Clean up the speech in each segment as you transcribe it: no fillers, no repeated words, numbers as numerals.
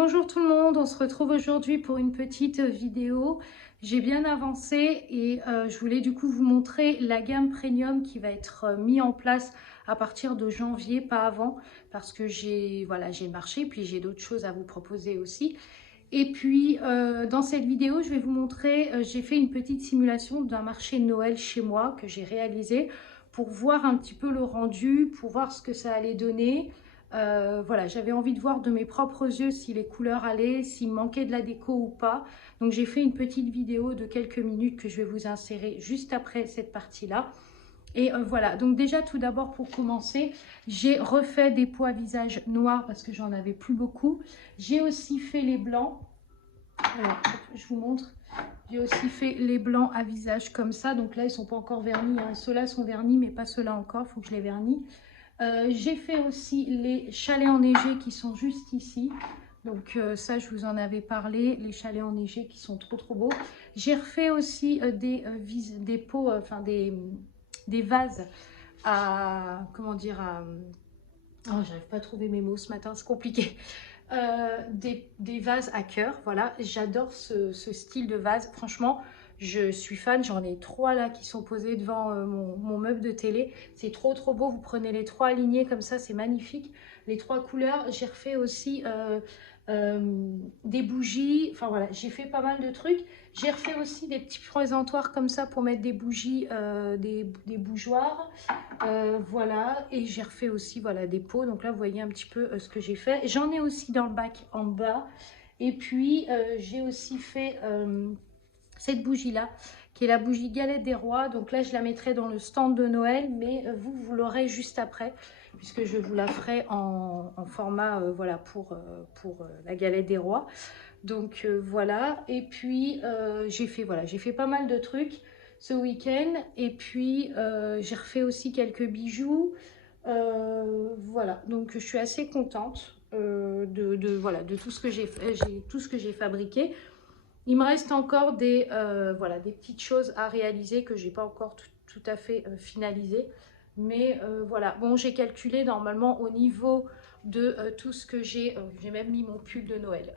Bonjour tout le monde, on se retrouve aujourd'hui pour une petite vidéo. J'ai bien avancé et je voulais du coup vous montrer la gamme premium qui va être mise en place à partir de janvier, pas avant, parce que j'ai le marché, puis j'ai d'autres choses à vous proposer aussi. Et puis dans cette vidéo, je vais vous montrer, j'ai fait une petite simulation d'un marché de Noël chez moi que j'ai réalisé pour voir un petit peu le rendu, pour voir ce que ça allait donner. Voilà, j'avais envie de voir de mes propres yeux si les couleurs allaient, s'il manquait de la déco ou pas. Donc j'ai fait une petite vidéo de quelques minutes que je vais vous insérer juste après cette partie-là. Et voilà, donc déjà tout d'abord pour commencer, j'ai refait des pots à visage noirs parce que j'en avais plus beaucoup. J'ai aussi fait les blancs. Alors, je vous montre. J'ai aussi fait les blancs à visage comme ça. Donc là, ils ne sont pas encore vernis, hein. Ceux-là sont vernis, mais pas ceux-là encore. Il faut que je les vernisse. J'ai fait aussi les chalets enneigés qui sont juste ici. Donc ça, je vous en avais parlé. Les chalets enneigés qui sont trop beaux. J'ai refait aussi des pots, des vases à, comment dire, oh, j'arrive pas à trouver mes mots ce matin, c'est compliqué. Des vases à cœur, voilà, j'adore ce style de vase, franchement, je suis fan, j'en ai 3 là qui sont posés devant mon meuble de télé, c'est trop beau, vous prenez les 3 alignés comme ça, c'est magnifique, les 3 couleurs. J'ai refait aussi des bougies, enfin voilà, j'ai fait pas mal de trucs. J'ai refait aussi des petits présentoirs comme ça pour mettre des bougies, des bougeoirs. Voilà, et j'ai refait aussi voilà, des pots. Donc là, vous voyez un petit peu ce que j'ai fait. J'en ai aussi dans le bac en bas. Et puis, j'ai aussi fait cette bougie-là, qui est la bougie galette des rois. Donc là, je la mettrai dans le stand de Noël, mais vous l'aurez juste après, puisque je vous la ferai en format voilà, pour la galette des rois. Donc voilà, et puis j'ai fait pas mal de trucs ce week-end, et puis j'ai refait aussi quelques bijoux. Voilà, donc je suis assez contente voilà, de tout ce que j'ai fait, tout ce que j'ai fabriqué. Il me reste encore voilà, des petites choses à réaliser que j'ai pas encore tout à fait finalisé. Mais voilà, bon, j'ai calculé normalement au niveau de tout ce que j'ai même mis mon pull de Noël.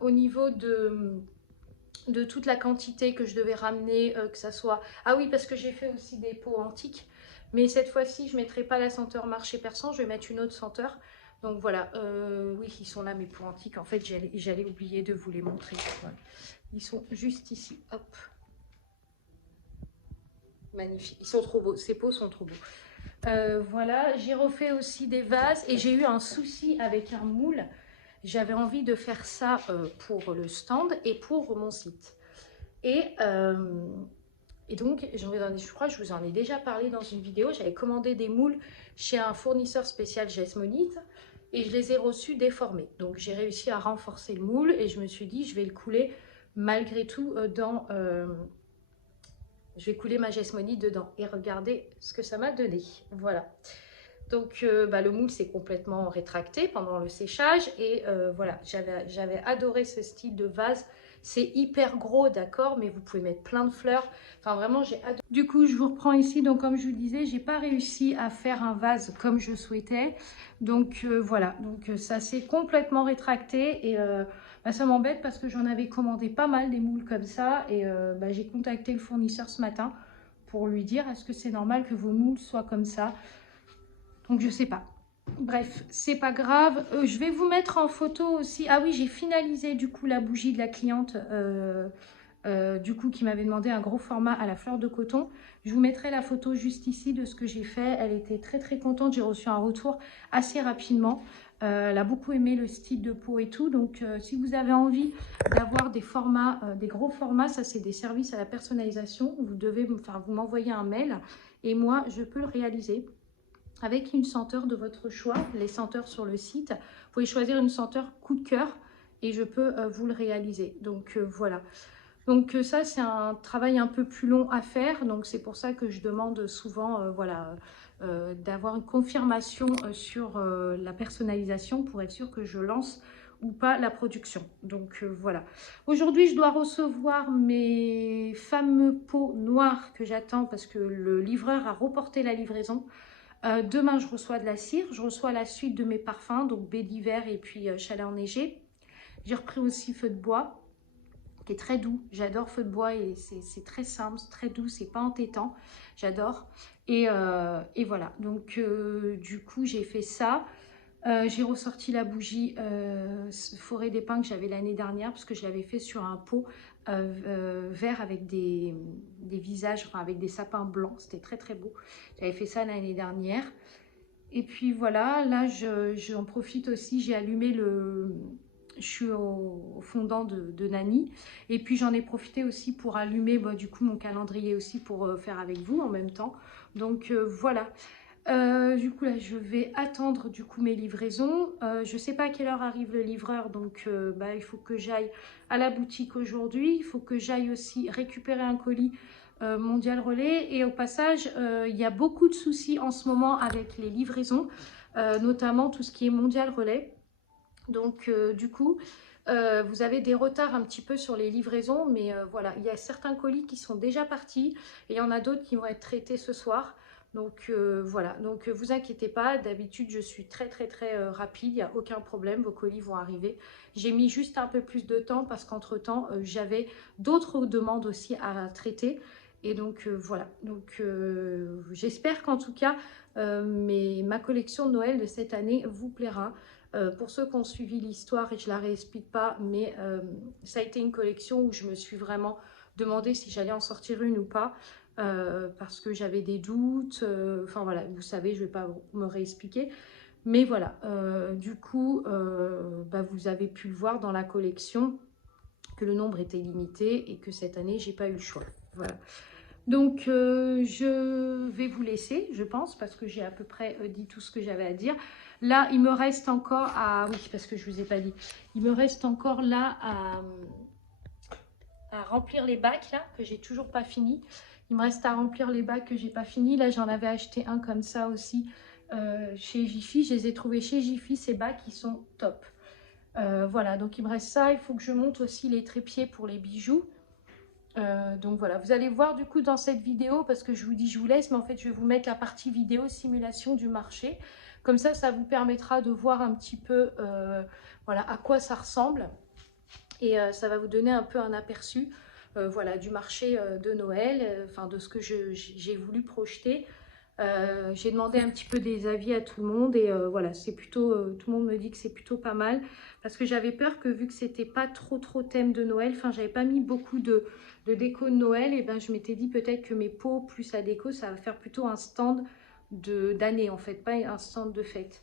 Au niveau de toute la quantité que je devais ramener, que ça soit... Ah oui, parce que j'ai fait aussi des pots antiques. Mais cette fois-ci, je ne mettrai pas la senteur marché persan, je vais mettre une autre senteur. Donc voilà, oui, ils sont là mes pots antiques. En fait, j'allais oublier de vous les montrer. Voilà. Ils sont juste ici. Hop. Magnifique. Ils sont trop beaux. Ces pots sont trop beaux. Voilà, j'ai refait aussi des vases et j'ai eu un souci avec un moule. J'avais envie de faire ça pour le stand et pour mon site. Et donc, je crois que je vous en ai déjà parlé dans une vidéo. J'avais commandé des moules chez un fournisseur spécial Jesmonite et je les ai reçus déformés. Donc, j'ai réussi à renforcer le moule et je me suis dit, je vais le couler malgré tout je vais couler ma Jesmonite dedans. Et regardez ce que ça m'a donné. Voilà. Donc le moule s'est complètement rétracté pendant le séchage et voilà, j'avais adoré ce style de vase. C'est hyper gros, d'accord, mais vous pouvez mettre plein de fleurs. Enfin, vraiment, j'ai adoré. Du coup, je vous reprends ici. Donc, comme je vous disais, j'ai pas réussi à faire un vase comme je souhaitais. Donc, voilà. Donc, ça s'est complètement rétracté et ça m'embête parce que j'en avais commandé pas mal des moules comme ça. Et j'ai contacté le fournisseur ce matin pour lui dire, est-ce que c'est normal que vos moules soient comme ça? Donc, je sais pas. Bref, c'est pas grave. Je vais vous mettre en photo aussi. Ah oui, j'ai finalisé du coup la bougie de la cliente du coup qui m'avait demandé un gros format à la fleur de coton. Je vous mettrai la photo juste ici de ce que j'ai fait. Elle était très contente. J'ai reçu un retour assez rapidement. Elle a beaucoup aimé le style de peau et tout. Donc, si vous avez envie d'avoir des formats, des gros formats, ça c'est des services à la personnalisation. Vous devez vous m'envoyer un mail et moi je peux le réaliser avec une senteur de votre choix, les senteurs sur le site. Vous pouvez choisir une senteur coup de cœur et je peux vous le réaliser. Donc voilà. Donc ça, c'est un travail un peu plus long à faire. Donc c'est pour ça que je demande souvent voilà, d'avoir une confirmation sur la personnalisation pour être sûr que je lance ou pas la production. Donc voilà. Aujourd'hui, je dois recevoir mes fameux pots noirs que j'attends parce que le livreur a reporté la livraison. Demain, je reçois de la cire. Je reçois la suite de mes parfums, donc baie d'hiver et puis chalet enneigé. J'ai repris aussi Feu de bois, qui est très doux. J'adore Feu de bois et c'est très simple, c'est très doux, c'est pas entêtant. J'adore. Et voilà, donc du coup, j'ai fait ça. J'ai ressorti la bougie forêt des pins que j'avais l'année dernière parce que je l'avais fait sur un pot vert avec des visages, enfin avec des sapins blancs. C'était très très beau. J'avais fait ça l'année dernière. Et puis voilà, là j'en profite aussi, j'ai allumé le... Je suis au fondant de Nani. Et puis j'en ai profité aussi pour allumer du coup mon calendrier aussi pour faire avec vous en même temps. Donc voilà. Du coup là je vais attendre du coup mes livraisons. Je sais pas à quelle heure arrive le livreur, donc il faut que j'aille à la boutique aujourd'hui. Il faut que j'aille aussi récupérer un colis Mondial Relais. Et au passage, il y a beaucoup de soucis en ce moment avec les livraisons, notamment tout ce qui est Mondial Relais. Donc du coup, vous avez des retards un petit peu sur les livraisons, mais voilà, il y a certains colis qui sont déjà partis et il y en a d'autres qui vont être traités ce soir. Donc voilà, donc vous inquiétez pas, d'habitude je suis très rapide, il n'y a aucun problème, vos colis vont arriver. J'ai mis juste un peu plus de temps parce qu'entre-temps, j'avais d'autres demandes aussi à traiter. Et donc voilà, donc j'espère qu'en tout cas, ma collection de Noël de cette année vous plaira. Pour ceux qui ont suivi l'histoire, et je ne la réexplique pas, mais ça a été une collection où je me suis vraiment demandé si j'allais en sortir une ou pas, parce que j'avais des doutes. Enfin voilà, vous savez, je ne vais pas me réexpliquer. Mais voilà, du coup, vous avez pu le voir dans la collection, que le nombre était limité et que cette année, j'ai pas eu le choix. Voilà. Donc, je vais vous laisser, je pense, parce que j'ai à peu près dit tout ce que j'avais à dire. Là, il me reste encore à... Oui, parce que je ne vous ai pas dit. Il me reste encore là à remplir les bacs, là, que j'ai toujours pas fini. Il me reste à remplir les bacs que j'ai pas fini. Là, j'en avais acheté un comme ça aussi chez Jiffy. Je les ai trouvés chez Jiffy, ces bacs, ils sont top. Voilà, donc il me reste ça. Il faut que je monte aussi les trépieds pour les bijoux. Donc voilà, vous allez voir du coup dans cette vidéo, parce que je vous dis je vous laisse, mais en fait je vais vous mettre la partie vidéo simulation du marché. Comme ça vous permettra de voir un petit peu voilà, à quoi ça ressemble. Et ça va vous donner un peu un aperçu voilà, du marché de Noël, enfin de ce que j'ai voulu projeter. J'ai demandé un petit peu des avis à tout le monde et voilà, c'est plutôt, tout le monde me dit que c'est plutôt pas mal, parce que j'avais peur que vu que c'était pas trop thème de Noël, enfin j'avais pas mis beaucoup de déco de Noël, et ben je m'étais dit peut-être que mes pots plus la déco, ça va faire plutôt un stand d'année en fait, pas un stand de fête.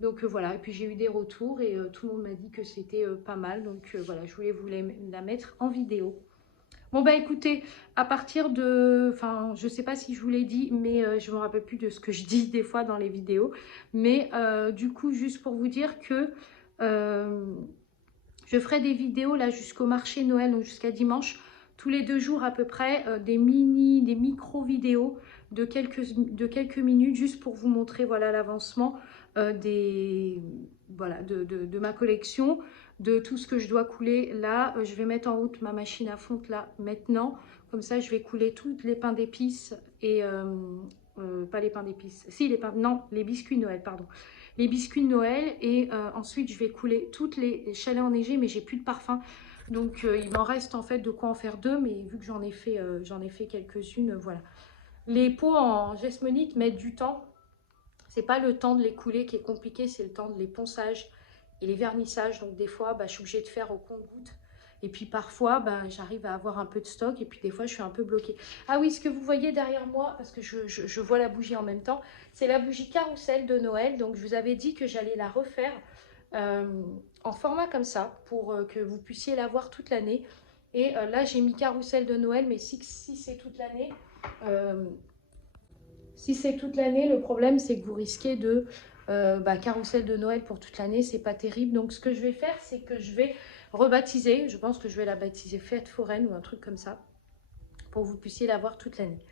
Donc voilà, et puis j'ai eu des retours et tout le monde m'a dit que c'était pas mal, donc voilà, je voulais vous la mettre en vidéo. Bon bah écoutez, à partir de... Enfin, je sais pas si je vous l'ai dit, mais je me rappelle plus de ce que je dis des fois dans les vidéos. Mais du coup, juste pour vous dire que je ferai des vidéos là jusqu'au marché Noël, donc jusqu'à dimanche, tous les 2 jours à peu près, des micro-vidéos de quelques minutes, juste pour vous montrer voilà l'avancement voilà, de ma collection, de tout ce que je dois couler. Là, je vais mettre en route ma machine à fonte là maintenant. Comme ça, je vais couler toutes les pains d'épices et... pas les pains d'épices, si les pains, non, les biscuits Noël, pardon. Les biscuits de Noël et ensuite je vais couler toutes les chalets enneigés, mais j'ai plus de parfum. Donc il m'en reste en fait de quoi en faire 2, mais vu que j'en ai fait quelques-unes, voilà. Les pots en jasmonite mettent du temps. C'est pas le temps de les couler qui est compliqué, c'est le temps de les ponçages et les vernissages. Donc des fois, je suis obligée de faire au compte-gouttes. Et puis parfois, j'arrive à avoir un peu de stock. Et puis des fois, je suis un peu bloquée. Ah oui, ce que vous voyez derrière moi, parce que je vois la bougie en même temps, c'est la bougie carrousel de Noël. Donc je vous avais dit que j'allais la refaire en format comme ça, pour que vous puissiez la voir toute l'année. Et là, j'ai mis carrousel de Noël, mais si c'est toute l'année... si c'est toute l'année, le problème c'est que vous risquez de carrousel de Noël pour toute l'année, c'est pas terrible. Donc ce que je vais faire, c'est que je vais rebaptiser, je pense que je vais la baptiser Fête Foraine ou un truc comme ça, pour que vous puissiez la voir toute l'année.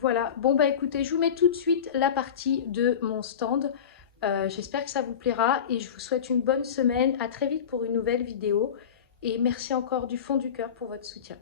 Voilà, bon écoutez, je vous mets tout de suite la partie de mon stand. J'espère que ça vous plaira et je vous souhaite une bonne semaine. À très vite pour une nouvelle vidéo et merci encore du fond du cœur pour votre soutien.